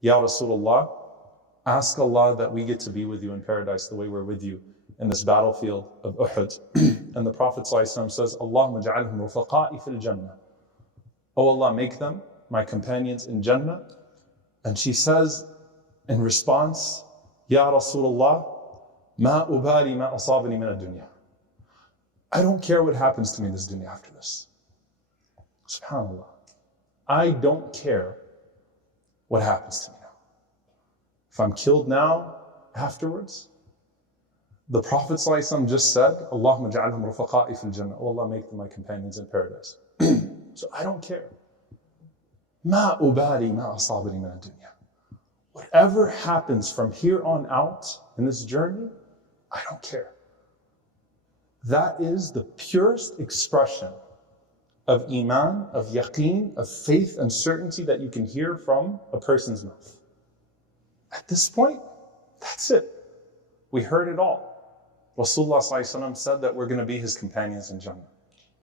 Ya Rasulullah, ask Allah that we get to be with you in paradise the way we're with you in this battlefield of Uhud. And the Prophet ﷺ says, Allahumma ja'alhum rufaqa'i fil Jannah. Oh Allah, make them my companions in Jannah. And she says in response, Ya Rasulullah, ma ubali ma asabani min ad-dunya. I don't care what happens to me in this dunya after this. SubhanAllah. I don't care what happens to me now. If I'm killed now, afterwards, the Prophet ﷺ just said, Allahumma ja'alhum rufaqa'i fil Jannah. Oh Allah, make them my companions in paradise. So I don't care. Ma ubali ma asabani min ad-dunya. Whatever happens from here on out in this journey, I don't care. That is the purest expression of iman, of yaqeen, of faith and certainty that you can hear from a person's mouth. At this point, that's it. We heard it all. Rasulullah ﷺ said that we're going to be his companions in Jannah.